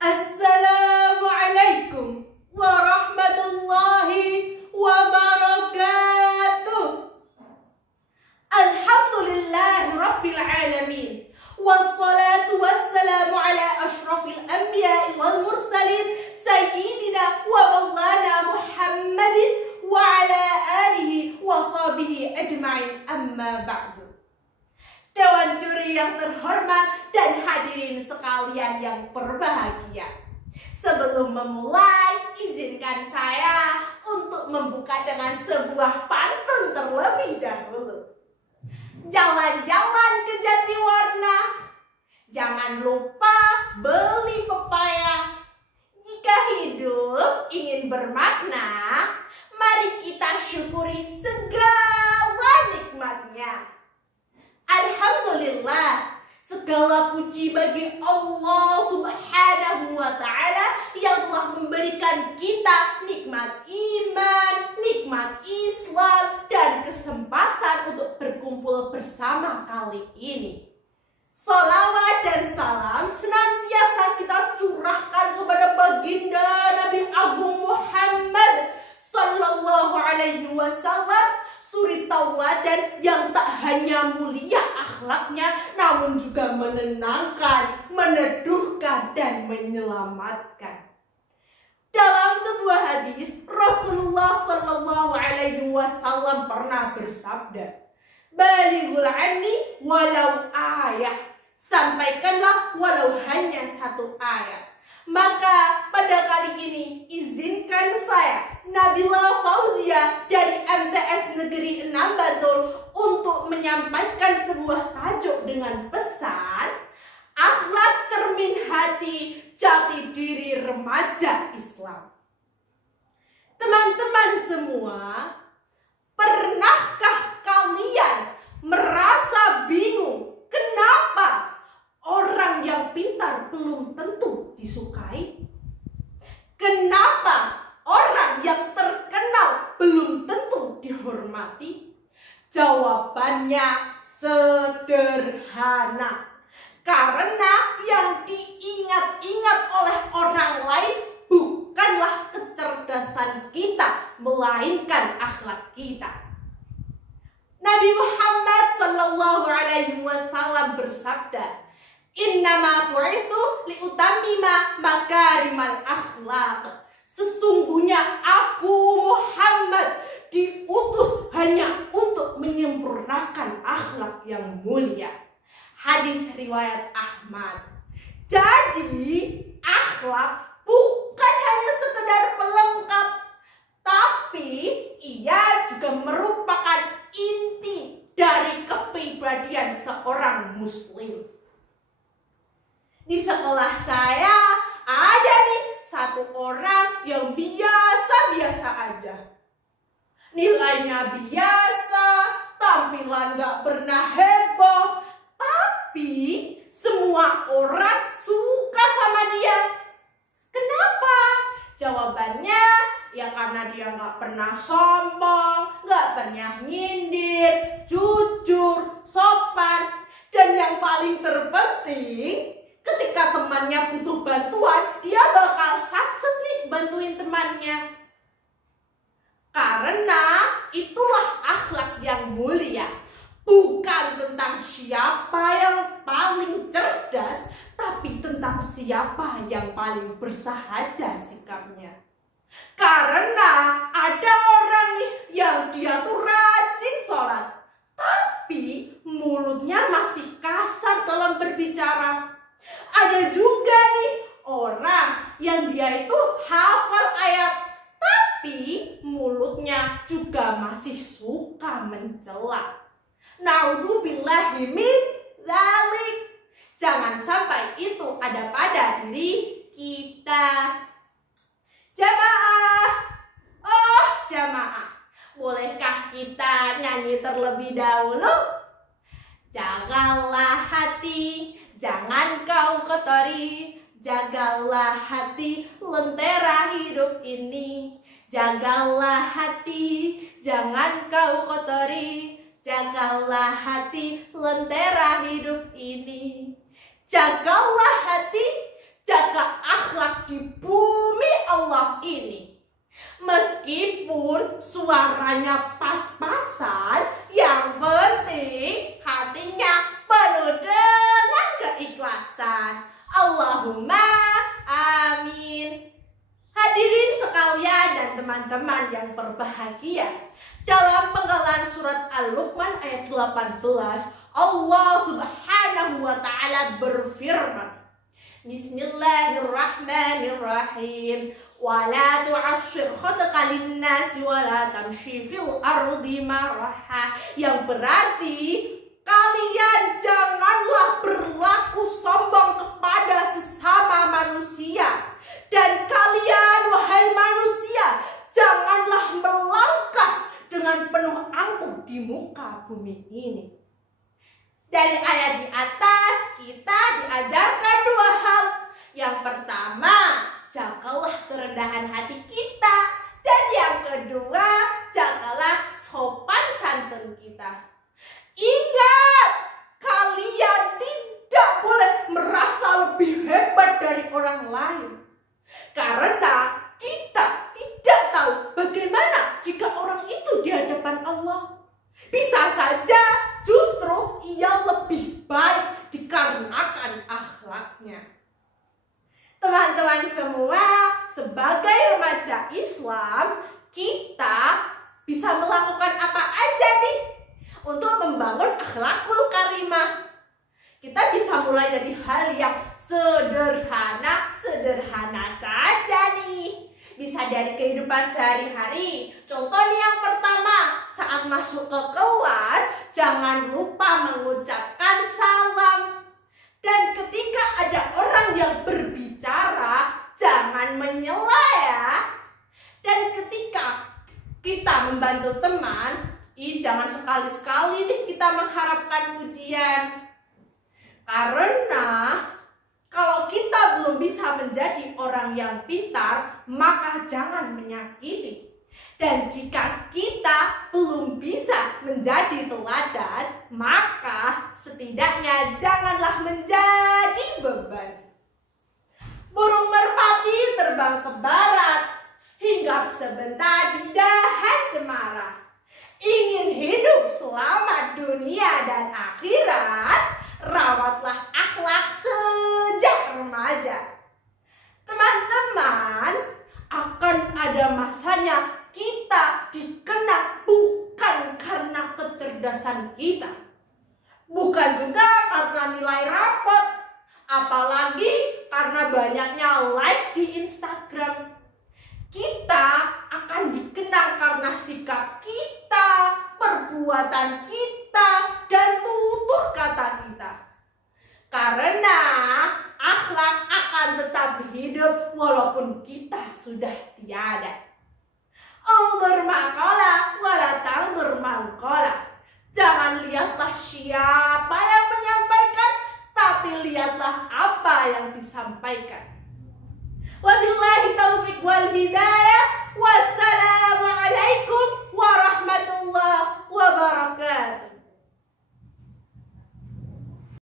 Assalamualaikum warahmatullahi wabarakatuh. Alhamdulillahi rabbil alamin. Wassalatu wassalamu ala ashrafil anbiya'i wal mursalin sayyidina wa maulana Muhammadin wa ala alihi wa sahbihi ajma'in, amma ba'du. Dewan juri yang terhormat dan hadirin sekalian yang berbahagia, sebelum memulai, izinkan saya untuk membuka dengan sebuah pantun terlebih dahulu. Jalan-jalan ke Jatiwarna, jangan lupa beli pepaya. Jika hidup ingin bermakna, mari kita syukuri segala nikmatnya. Alhamdulillah, segala puji bagi Allah Subhanahu wa Ta'ala yang telah memberikan kita nikmat iman, nikmat Islam, dan kesempatan untuk berkumpul bersama kali ini. Sholawat dan salam senantiasa kita curahkan kepada baginda Nabi Agung Muhammad Sallallahu Alaihi Wasallam, suri tauladan yang tak hanya mulia akhlaknya, namun juga menenangkan, meneduhkan, dan menyelamatkan. Dalam sebuah hadis, Rasulullah Sallallahu Alaihi Wasallam pernah bersabda, "Balighul anni walau ayah." Sampaikanlah walau hanya satu ayat. Maka pada kali ini izinkan saya, Nabila Fauzia dari MTS Negeri 6 Bantul, untuk menyampaikan sebuah tajuk dengan pesan akhlak cermin hati, jati diri remaja Islam. Teman-teman semua, pernahkah kalian merasa bingung kenapa orang yang pintar belum tentu disukai? Kenapa orang yang terkenal belum tentu dihormati? Jawabannya sederhana. Karena yang diingat-ingat oleh orang lain bukanlah kecerdasan kita, melainkan akhlak kita. Nabi Muhammad Sallallahu Alaihi Wasallam bersabda, "Innama bu'itsu liutammima makarimal akhlaq." Sesungguhnya aku Muhammad diutus hanya untuk menyempurnakan akhlak yang mulia. Hadis riwayat Ahmad. Jadi akhlak bukan hanya sekedar pelengkap, tapi ia juga merupakan inti dari kepribadian seorang muslim. Di sekolah saya ada nih satu orang yang biasa-biasa aja. Nilainya biasa, tampilan gak pernah heboh, tapi semua orang suka sama dia. Kenapa? Jawabannya ya karena dia gak pernah sombong, gak pernah nyindir, jujur, sopan, dan yang paling terpenting, ketika temannya butuh bantuan, dia bakal satset nih bantuin temannya. Karena itulah akhlak yang mulia. Bukan tentang siapa yang paling cerdas, tapi tentang siapa yang paling bersahaja sikapnya. Karena ada orang nih yang dia tuh rajin sholat, tapi mulutnya masih kasar dalam berbicara. Ada juga nih orang yang dia itu hafal ayat, tapi mulutnya juga masih suka mencela. Naudzubillahi min dzalik. Jangan sampai itu ada pada diri kita. Jamaah, oh jamaah, bolehkah kita nyanyi terlebih dahulu? Jagalah hati, jangan kau kotori. Jagalah hati, lentera hidup ini. Jagalah hati, jangan kau kotori. Jagalah hati, lentera hidup ini. Jagalah hati, jaga akhlak Meskipun suaranya pas-pasan, yang penting hatinya penuh dengan keikhlasan. Allahumma amin. Hadirin sekalian dan teman-teman yang berbahagia, dalam penggalan surat Al-Luqman ayat 18, Allah Subhanahu wa ta'ala berfirman, Bismillahirrahmanirrahim. Wala tu'ashir khadqa linnasi wala tamshi fil ardi maraha. Yang berarti kalian janganlah berlaku sombong kepada sesama manusia. Dan kalian, wahai manusia, janganlah melangkah dengan penuh angkuh di muka bumi ini. Dari ayat di atas kita diajarkan dua hal. Yang pertama, jagalah kerendahan hati kita. Dan yang kedua, jagalah sopan santun kita. Ingat, kalian tidak boleh merasa lebih hebat dari orang lain. Karena kita tidak tahu bagaimana jika orang itu di hadapan Allah. Bisa saja justru ia lebih baik dikarenakan akhlaknya. Teman-teman semua, sebagai remaja Islam, kita bisa melakukan apa aja nih untuk membangun akhlakul karimah. Kita bisa mulai dari hal yang sederhana saja nih. Bisa dari kehidupan sehari-hari. Contoh nih yang pertama, saat masuk ke kelas, jangan lupa mengucapkan salam. Dan ketika ada orang yang berbicara, jangan menyela ya. Dan ketika kita membantu teman, jangan sekali-sekali nih kita mengharapkan pujian. Karena kalau kita belum bisa menjadi orang yang pintar, maka jangan menyakiti. Dan jika kita belum bisa menjadi teladan, maka setidaknya janganlah menjadi beban. Burung merpati terbang ke barat, hinggap sebentar di dahan cemara. Ingin hidup selamat dunia dan akhirat, rawatlah akhlak sejak remaja. Teman-teman, akan ada masanya kita dikenal bukan karena kecerdasan kita, bukan juga karena nilai rapot, apalagi karena banyaknya likes di Instagram. Kita akan dikenal karena sikap kita, perbuatan kita, dan tutur kata kita. Karena akhlak akan tetap hidup walaupun kita sudah tiada. Unzur maqala wala tanzur maqala. Jangan lihatlah siapa yang menyampaikan, tapi lihatlah apa yang disampaikan. Wabillahi taufiq wal hidayah. Wassalamualaikum warahmatullahi wabarakatuh.